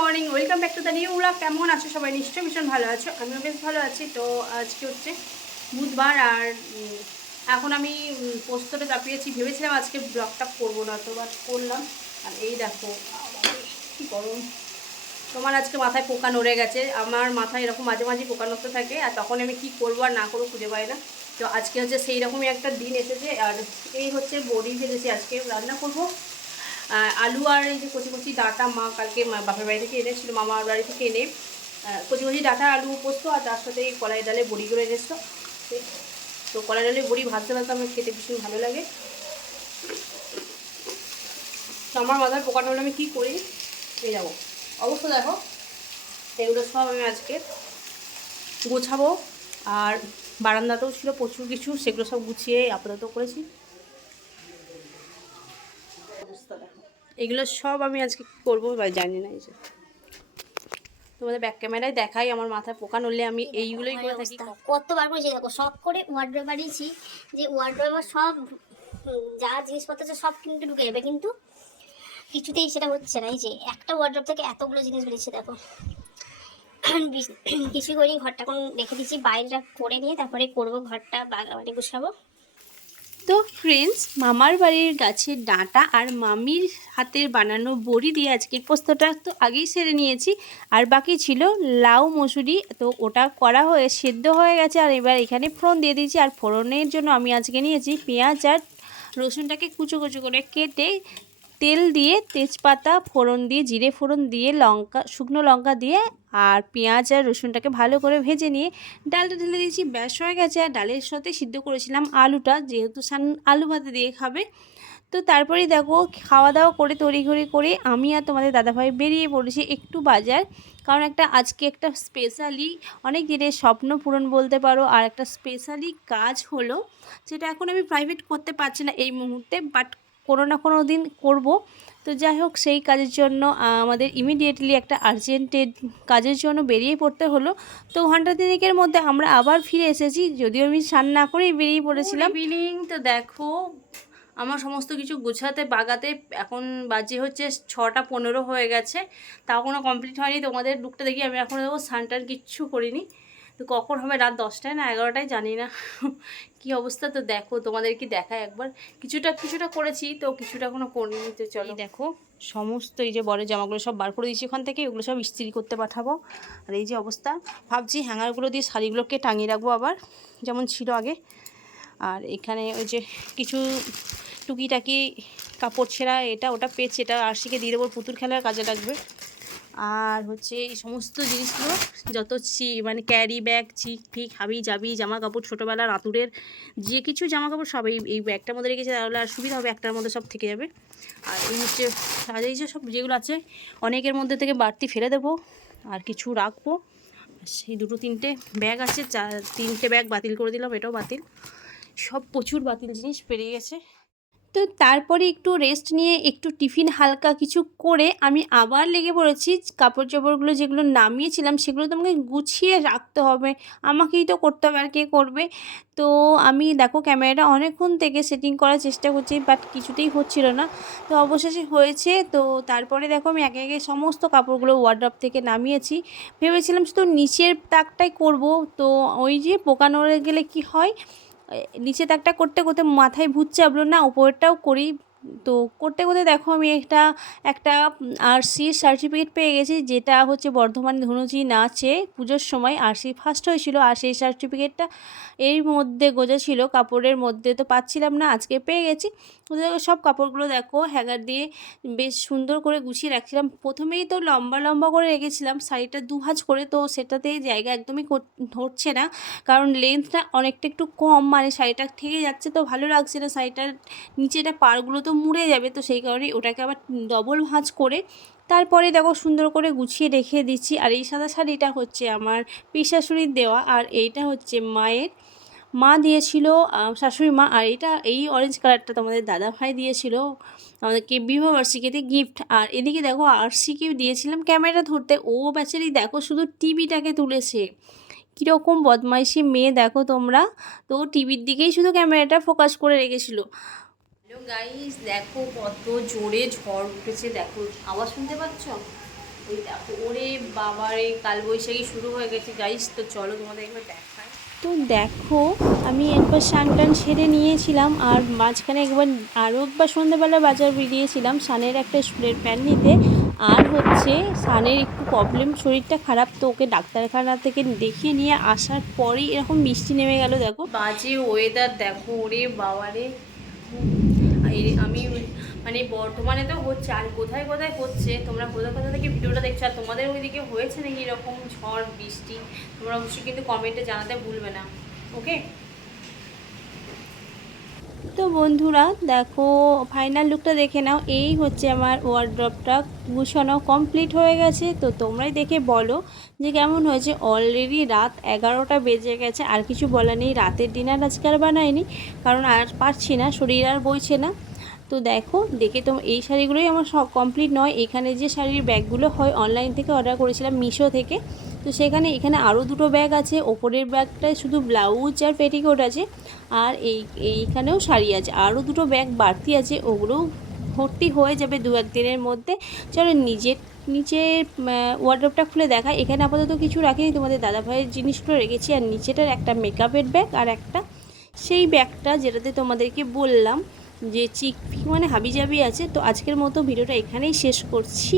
Morning, welcome back to the new blog. কেমন আছো সবাই? নিশ্চয়ই ভীষণ ভালো আছো। আমিও বেশ ভালো আছি। তো আজকে হচ্ছে বুধবার আর এখন আমি পোস্তটা চাপিয়েছি। ভেবেছিলাম আজকে ব্লগটা করব না, তো বাট করলাম। আর এই দেখো, কী গরম। তোমার আজকে মাথায় পোকা নড়ে গেছে। আমার মাথায় এরকম মাঝে মাঝে পোকা নড়তে থাকে। আর তখন আমি কি করব আর না করব খুঁজে পাই না। তো আজকে হচ্ছে সেই রকমই একটা দিন এসেছে। আর এই হচ্ছে বড়ি ভেজেছি আজকে। রান্না করব। আলু আর এই যে কচি কচি ডাঁটা মা কালকে বাপের বাড়ি থেকে এনেছিল, মামার বাড়ি থেকে এনে কচি কচি ডাঁটা, আলু পোস্ত আর তার সাথে এই কলাই ডালে বড়ি করে এনেছিল। তো কলাই ডালে বড়ি ভাজতে ভাজতে আমার খেতে ভীষণ ভালো লাগে। তো আমার মাথায় পোকা হলে আমি কী করি? এই যাব অবশ্য দেখো, এগুলো সব আমি আজকে গোছাবো। আর বারান্দাতেও ছিল প্রচুর কিছু, সেগুলো সব গুছিয়ে আপাতত করেছি অবস্থা দেখো এগুলো সব আমি আজকে করব বা জানি না এই যে। তোমাদের ব্যাক ক্যামেরায় দেখাই আমার মাথায় পোকা নড়লে আমি এইগুলোই করে থাকি। কতবার করেছি দেখো সব করে ওয়ার্ড্রোব বানিয়েছি যে ওয়ার্ড্রোবে সব যা জিনিসপত্র আছে সব কিন্তু ঢুকে যাবে কিন্তু কিছুতেই সেটা হচ্ছে না। এই যে একটা ওয়ার্ড্রোব থেকে এতগুলো জিনিস বেরিয়েছে দেখো। কিছু করি ঘরটা এখন রেখে দিচ্ছি বাইরেটা করে নিয়ে তারপরে করব ঘরটা বাগাবাড়ি গুছাবো তো ফ্রেন্ডস মামার বাড়ির গাছের ডাঁটা আর মামির হাতের বানানো বড়ি দিয়ে আজকের পোস্তটা তো আগেই সেরে নিয়েছি। আর বাকি ছিল লাউ মসুরি, তো ওটা করা হয়ে সেদ্ধ হয়ে গেছে। আর এবার এখানে ফোড়ন দিয়ে দিয়েছি। আর ফোড়নের জন্য আমি আজকে নিয়েছি পেঁয়াজ আর রসুনটাকে কুচো কুচো করে কেটে তেল দিয়ে তেজপাতা ফোড়ন দিয়ে, জিরে ফোড়ন দিয়ে, লঙ্কা, শুকনো লঙ্কা দিয়ে আর পেঁয়াজ আর রসুনটাকে ভালো করে ভেজে নিয়ে ডালটা ঢেলে দিয়েছি। ব্যাস হয়ে গেছে। আর ডালের সাথে সিদ্ধ করেছিলাম আলুটা, যেহেতু সান আলু ভাতে দিয়ে খাবে। তো তারপরেই দেখো খাওয়া দাওয়া করে, তড়িঘড়ি করে আমি আর তোমাদের দাদাভাই বেরিয়ে পড়েছি একটু বাজার। কারণ একটা আজকে একটা স্পেশালি অনেক দিনের স্বপ্ন পূরণ বলতে পারো। আর একটা স্পেশালি কাজ হলো, যেটা এখন আমি প্রাইভেট করতে পারছি না এই মুহূর্তে। বাট কোনো না কোনো দিন করব। তো যাই হোক, সেই কাজের জন্য আমাদের ইমিডিয়েটলি একটা আর্জেন্টেড কাজের জন্য বেরিয়ে পড়তে হলো। তো ঘণ্টা তিনেকের মধ্যে আমরা আবার ফিরে এসেছি, যদিও আমি স্নান না করেই বেরিয়ে পড়েছিলাম। ইভিনিং তো দেখো, আমার সমস্ত কিছু গোছাতে বাগাতে এখন বাজে হচ্ছে ছটা পনেরো হয়ে গেছে। তাও কোনো কমপ্লিট হয়নি, তোমাদের লুকটা দেখি, আমি এখনও দেখো স্নানটার কিচ্ছু করিনি। তো কখন হবে রাত দশটায় না এগারোটায় জানি না। কি অবস্থা? তো দেখো, তোমাদের কি দেখায় একবার। কিছুটা কিছুটা করেছি, তো কিছুটা কোনো করিনি, তো চলো। দেখো, সমস্ত এই যে বড় জামাগুলো সব বার করে দিয়েছি ওখান থেকে ওগুলো সব ইস্ত্রি করতে পাঠাবো। আর এই যে অবস্থা, ভাবছি হ্যাঙ্গারগুলো দিয়ে শাড়িগুলোকে টাঙিয়ে রাখব আবার, যেমন ছিল আগে। আর এখানে ওই যে কিছু টুকিটাকি কাপড় ছেঁড়া, এটা ওটা পেয়েছে এটা আরশিকে দিয়ে দেবো, পুতুল খেলার কাজে লাগবে। আর হচ্ছে এই সমস্ত জিনিসগুলো যত চি মানে ক্যারি ব্যাগ চিক ফিক হাবি জাবি জামা কাপড় ছোটোবেলার আতুরের যে কিছু জামা কাপড় সব এই এই ব্যাগটার মধ্যে রেখেছে, তাহলে আর সুবিধা হবে, একটার মধ্যে সব থেকে যাবে। আর এই হচ্ছে এই যে সব যেগুলো আছে, অনেকের মধ্যে থেকে বাড়তি ফেলে দেবো, আর কিছু রাখব। সেই দুটো, তিনটে ব্যাগ আছে, চা, তিনটে ব্যাগ বাতিল করে দিলাম, এটাও বাতিল। সব প্রচুর বাতিল জিনিস পেরিয়ে গেছে। তো তারপরে একটু রেস্ট নিয়ে একটু টিফিন হালকা কিছু করে আমি আবার লেগে পড়েছি। কাপড় চোপড়গুলো যেগুলো নামিয়েছিলাম সেগুলো তো আমাকে গুছিয়ে রাখতে হবে। আমাকেই তো করতে হবে আর কে করবে? তো আমি দেখো ক্যামেরাটা অনেকক্ষণ থেকে সেটিং করার চেষ্টা করছি বাট কিছুতেই হচ্ছিল না। তো অবশেষে হয়েছে। তো তারপরে দেখো আমি একে একে সমস্ত কাপড়গুলো ওয়ার্ড্রপ থেকে নামিয়েছি। ভেবেছিলাম শুধু নিচের তাকটাই করব। তো ওই যে পোকা নড়ে গেলে কি হয়? নিচে তাকটা করতে করতে মাথায় ভুত চাপলো না উপরেরটাও করি তো করতে করতে দেখো আমি একটা একটা আরসি সার্টিফিকেট পেয়ে গেছি, যেটা হচ্ছে বর্ধমান ধনুজি নাচে পুজোর সময় আরসি ফার্স্ট হয়েছিল। আর সেই সার্টিফিকেটটা এর মধ্যে গোজা ছিল, কাপড়ের মধ্যে তো পাচ্ছিলাম না, আজকে পেয়ে গেছি। সব কাপড়গুলো দেখো, হ্যাঙ্গার দিয়ে বেশ সুন্দর করে গুছিয়ে রাখছিলাম। প্রথমেই তো লম্বা লম্বা করে রেখেছিলাম, শাড়িটা দু ভাঁজ করে, তো সেটাতে জায়গা একদমই ধরছে না। কারণ লেন্থটা অনেকটা একটু কম মানে শাড়িটা থেকে যাচ্ছে তো ভালো লাগছে না, শাড়িটার নিচেটা পাড়গুলো তো মুড়ে যাবে, তো সেই কারণে ওটাকে আবার ডবল ভাঁজ করে তারপরে দেখো সুন্দর করে গুছিয়ে রেখে দিচ্ছি। আর এই সাদা শাড়িটা হচ্ছে আমার পিসাশুড়ির দেওয়া আর এইটা হচ্ছে মায়ের। মা দিয়েছিল শাশুড়ি মা আর এটা এই অরেঞ্জ কালারটা তোমাদের দাদা ভাই দিয়েছিল, আমাদেরকে বিবাহবার্ষিকীতে গিফট আর এদিকে দেখো আরসিকে দিয়েছিলাম ক্যামেরা ধরতে, ও বেচারি দেখো শুধু টিভিটাকে তুলেছে। কীরকম বদমাইশি মেয়ে দেখো তোমরা। তো টিভির দিকেই শুধু ক্যামেরাটা ফোকাস করে রেখেছিল। গাইস দেখো কত জোরে ঝড় উঠেছে দেখো আওয়াজ শুনতে পাচ্ছ? ওই দেখো ওরে বাবারে কালবৈশাখী শুরু হয়ে গেছে। গাইস তো চলো তোমাদের একবার দেখায় তো দেখো আমি একবার স্নান টান সেরে নিয়েছিলাম আর মাঝখানে একবার আরও একবার সন্ধ্যাবেলা বাজার বেরিয়েছিলাম সানের একটা স্কুলের প্যান্ট নিতে। আর হচ্ছে সানের একটু প্রবলেম শরীরটা খারাপ তো ওকে ডাক্তারখানা থেকে দেখিয়ে নিয়ে আসার পরেই এরকম বৃষ্টি নেমে গেল দেখো। বাজে ওয়েদার দেখো ওরে বাবারে এই মানে বর্তমানে তো হচ্ছে, আর কোথায় কোথায় হচ্ছে, তোমরা কোথায় কোথা থেকে ভিডিওটা দেখছ, আর তোমাদের ওইদিকে হয়েছে নাকি এরকম ঝড়, বৃষ্টি? তোমরা অবশ্যই কিন্তু কমেন্টে জানাতে ভুলবে না ওকে তো বন্ধুরা, দেখো ফাইনাল লুকটা দেখে নাও, এই হচ্ছে আমার ওয়ার্ড্রপটা গুছানো কমপ্লিট হয়ে গেছে, তো তোমরাই দেখে বলো যে কেমন হয়েছে। অলরেডি রাত এগারোটা বেজে গেছে, আর কিছু বলা নেই, রাতের ডিনার আজকে আর বানাইনি, কারণ আর পারছি না, শরীর আর বইছে না। তো দেখো, দেখে তো এই শাড়িগুলোই আমার সব কমপ্লিট নয়। এখানে যে শাড়ির ব্যাগগুলো হয় অনলাইন থেকে অর্ডার করেছিলাম মিশো থেকে। তো সেখানে এখানে আরও দুটো ব্যাগ আছে। ওপরের ব্যাগটায় শুধু ব্লাউজ আর পেটিকোট আছে। আর এই, এইখানেও শাড়ি আছে। আরও দুটো ব্যাগ বাড়তি আছে। ওগুলোও ভর্তি হয়ে যাবে দু একদিনের মধ্যে। চলো নিজের নিচে ওয়ার্ড্রপটা খুলে দেখা। এখানে আপাতত কিছু রাখিনি। তোমাদের দাদাভাইয়ের জিনিসগুলো রেখেছি। আর নিচেটার একটা মেকআপের ব্যাগ আর একটা সেই ব্যাগটা যেটাতে তোমাদেরকে বললাম। যে চিক মানে হাবিজাবি আছে তো আজকের মতো ভিডিওটা এখানেই শেষ করছি।